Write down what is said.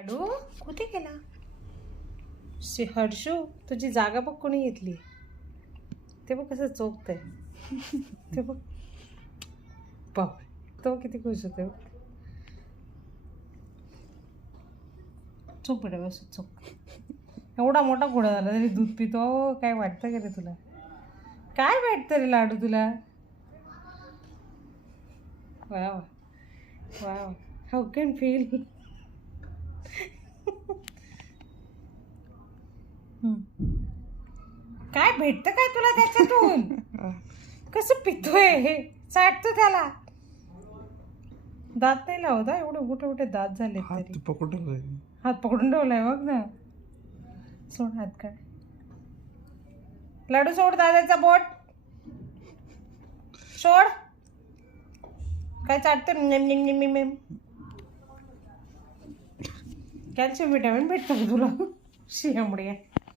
लाडू कुठे गेला? हर्षू तुझी जागा बघ कोणी घेतली. ते बघ कसं चोखतंय. ते बघ बाप, तो किती खुश होते. चोख बेटा बस चोख. एवढा मोठा घोडा झाला तरी दूध पितो. काय वाटतं का रे तुला? काय वाटतं रे लाडू तुला? वा वा वा, हाऊ कॅन फील. काय भेटतं काय तुला त्याच्यातून? कसं पितोय हे? चाटतो त्याला. दात नाही लावता. एवढे मोठे मोठे दात झाले तरी. हात पकडून ठेवलाय बघ ना. सोड हात काय. लाडू सोड दादाचा बोट. सोड. काय चाटतो? कॅल्शियम विटॅमिन भेटतं का तुला? शियामुळे